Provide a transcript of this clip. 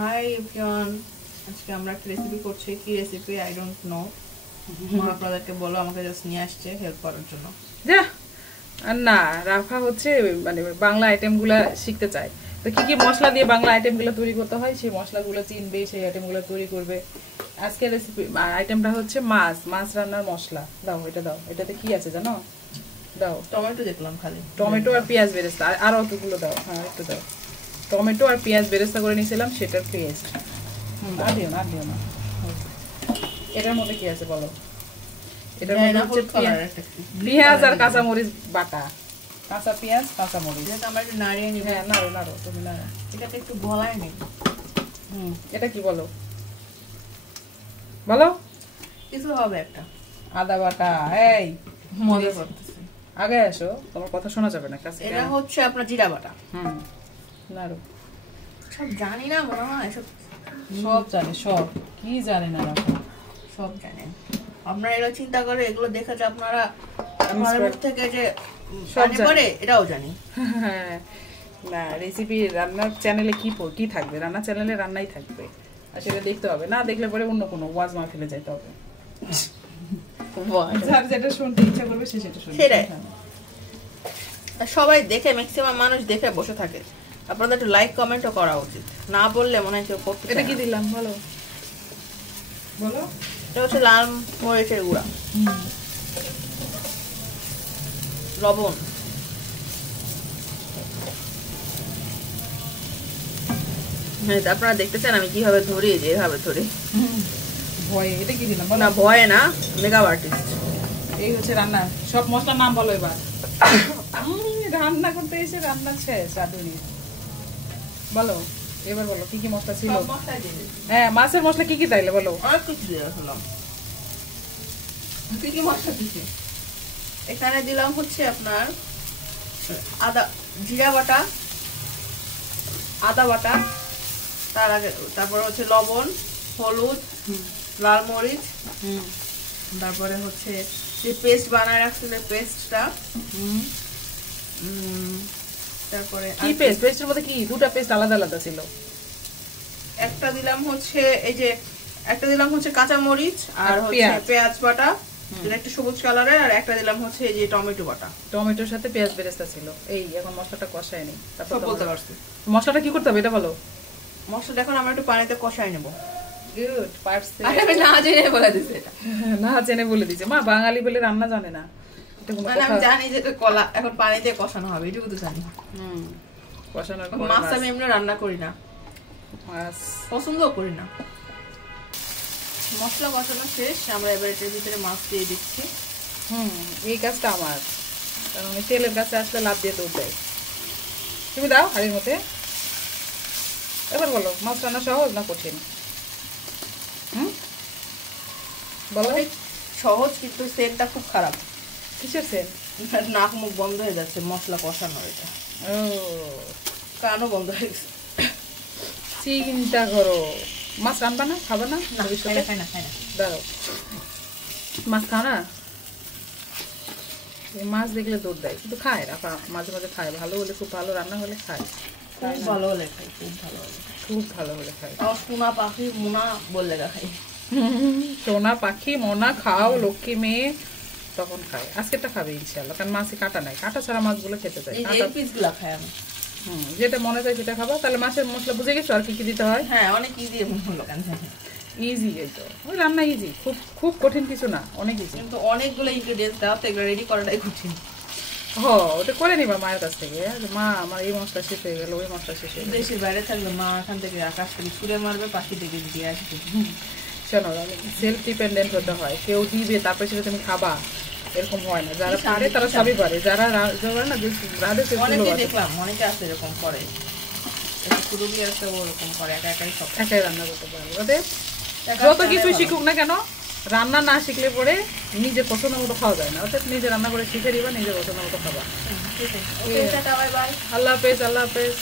Hi everyone, আজকে আমরা একটা রেসিপি করছি। কি রেসিপি আই ডোন্ট নো। মা আপনাদেরকে বলো, আমাকে জাস্ট নিয়ে আসছে হেল্প করার জন্য। যা না, রাফা হচ্ছে মানে বাংলা আইটেমগুলো শিখতে চায়। তো কি কি মশলা দিয়ে বাংলা আইটেমগুলো তৈরি করতে হয় সেই মশলাগুলো চিনবে, সেই আইটেমগুলো তৈরি করবে। আজকে রেসিপি আইটেমটা হচ্ছে মাছ রান্নার মশলা। দাও এটা, দাও এটাতে কি আছে জানো? দাও টমেটো দেখলাম, খালি টমেটো আর পেঁয়াজ বেরেস্তা। আর অতগুলো দাও, হ্যাঁ একটু দাও। টমেটো আর পেঁয়াজ বেরেস্তা করে নিয়েছিলাম, সেটার পেস্ট। আর দিও না, আর দিও না। এটার মধ্যে কি আছে বলো? এটার মধ্যে হচ্ছে পেঁয়াজ আর কাঁচামরিচ বাটা। কাঁচা পেঁয়াজ, কাঁচামরিচ। আমরা একটু নাড়িয়ে নিব। হ্যাঁ নাড়ো নাড়ো, তুমি নাড়ো। এটাকে একটু গলায় নিব। এটা কি বলো? বলো কিছু হবে একটা। আদা বাটা। এই মজা করতেছি, আগে আসো, তোমার কথা শোনা যাবে না কাছে। এটা হচ্ছে আপনার জিরা বাটা। নাড়ো। সব জানি না মনে হয়, সব সব জানি, সব কি জানি না সব জানেন আপনারা। এগুলো চিন্তা করে, এগুলো দেখে যে আপনারা আমাদের মুখ থেকে যে সব করে, এটাও জানি। না, রেসিপি রান্নার চ্যানেলে কি থাকবে? রান্নার চ্যানেলে রান্নাই থাকবে, আর সেটা দেখতে হবে। না দেখলে পরে অন্য কোনো ওয়াজ মাহফিলে যেতে হবে। যার যেটা শুনতে ইচ্ছা করবে সে সেটা শুনবে। সেটাই সবাই দেখে, ম্যাক্সিমাম মানুষ দেখে বসে থাকে। আপনাদের একটু লাইক কমেন্টও করা উচিত, না বললে মনে হয় কেউ করতে। এটা কি দিলাম বলো? বলো। এটা হচ্ছে লাল মরিচের গুঁড়া, লবণ, হ্যাঁ আপনারা দেখতে চান আমি কিভাবে ধরি? যে এভাবে ধরি। ভয়ে। এটা কি দিলাম না, ভয়ে না, মেকআপ আর্টিস্ট। এই হচ্ছে রান্না। সব মশলার নাম বলো এবার। রান্না করতে এসে রান্না শেষ রাঁধুনি। বলো এবার, বলো কি কি মশলা ছিল? হ্যাঁ, মাছের মশলা কি কি তাইলে বলো? অনেক কিছু দিয়ে রাখলাম। কি কি মশলা দিছি? এখানে দিলাম হচ্ছে আপনার আদা, জিরা বাটা, আদা বাটা, তারপরে হচ্ছে লবণ, হলুদ, লাল মরিচ, তারপরে হচ্ছে যে পেস্ট বানায় রাখছিলেন পেস্টটা। তারপরে কি পেস্ট? পেস্টের মধ্যে কি দুটো পেস্ট আলাদা আলাদা ছিল? একটা দিলাম হচ্ছে এই যে, একটা দিলাম হচ্ছে কাঁচা মরিচ আর হচ্ছে পেঁয়াজ বাটা, যেটা একটু সবুজ কালারের, আর একটা দিলাম হচ্ছে এই যে টমেটো বাটা। টমেটোর সাথে পেঁয়াজ বেরেস্তা ছিল। এই এখন মশলাটা কষায় নি, তারপর বলতে পারছি। মশলাটা কি করতে হবে এটা বলো? মশলাটা এখন আমরা একটু পানিতে কষাই নেব। গুড, পারছে। আমি না জেনে বলে দিছি এটা। না জেনে বলে দিছে মা, বাঙালি বলে রান্না জানে না। এটা কোনো কথা? আমি জানি যে এটা কলা এখন পানিতে কষানো হবে, এটুকু তো জানি। কষানোর পরে মাছ আমি এমনি রান্না করি না, মাছ পছন্দও করি না। মশলা কষানো শেষ, আমরা এবার এটার ভিতরে মাছ দিয়ে দিচ্ছি। এই কাজটা আমার, কারণ তেলের কাছে আসলে লাভ দিয়ে দৌড় দেয়। তুমি দাও হাড়ির মধ্যে। এবার বলো, মাছ রান্না সহজ না কঠিন? বলো। সহজ, কিন্তু সেন্টটা খুব খারাপ। কিসের সেন্ট? নাক মুখ বন্ধ হয়ে যাচ্ছে মশলা কষানো। এটা কানও বন্ধ হয়ে গেছে। চিন্তা করো, মাছ রান্না না, খাবে না? খাই না। দাঁড়াও, মাছ খাও না? মাছ দেখলে দৌড় দেয়, কিন্তু খায় রাফা, মাঝে মাঝে খায়। ভালো হলে, খুব ভালো রান্না হলে খায়। খুব ভালো হলে খাই, খুব ভালো হলে, খুব ভালো হলে খায়। সোনা পাখি মোনা বললে খাই। সোনা পাখি মোনা খাও, লক্ষ্মী মেয়ে, তখন খায়। আজকেটা খাবে ইনশাল্লাহ, কারণ মাছে কাটা নাই। কাটা ছাড়া মাছগুলো খেতে চাই। পিসগুলা খাই আমি। যেটা মনে চায় সেটা খাবো। তাহলে মাছের মশলা বুঝে গেছো আর কি কি দিতে হয়? হ্যাঁ, অনেক ইজি। ইজি, এই তো ওই রান্না ইজি, খুব খুব কঠিন কিছু না, অনেক ইজি। কিন্তু অনেকগুলো ইনগ্রেডিয়েন্টস দাও তো, এগুলো রেডি করাটাই কঠিন। ওটা করে নিবা মায়ের কাছ থেকে। মা আমার এই মশলা শেষ হয়ে গেল, ওই মশলা শেষ হয়ে গেল। দেশের বাইরে থাকবে মা এখান থেকে আকাশ থেকে ছুঁড়ে মারবে, পাখি থেকে দিয়ে আসবে। শোনো, সেলফ ডিপেন্ডেন্ট হতে হয়। কেউ দিবে তারপরে সেটা তুমি খাবা, এরকম হয় না। যারা পারে তারা সবই পারে। যারা দেখলাম অনেকে আছে এরকম করে, ওরকম করে, একাই রান্না করতে পারে। ওদের যত কিছুই শিখুক না কেন, রান্না না শিখলে পরে নিজের পছন্দ মতো খাওয়া যায় না। অর্থাৎ নিজে রান্না করে শিখে দিবা, নিজের পছন্দ মতো খাবা। আল্লাহ হাফেজ। আল্লাহ হাফেজ।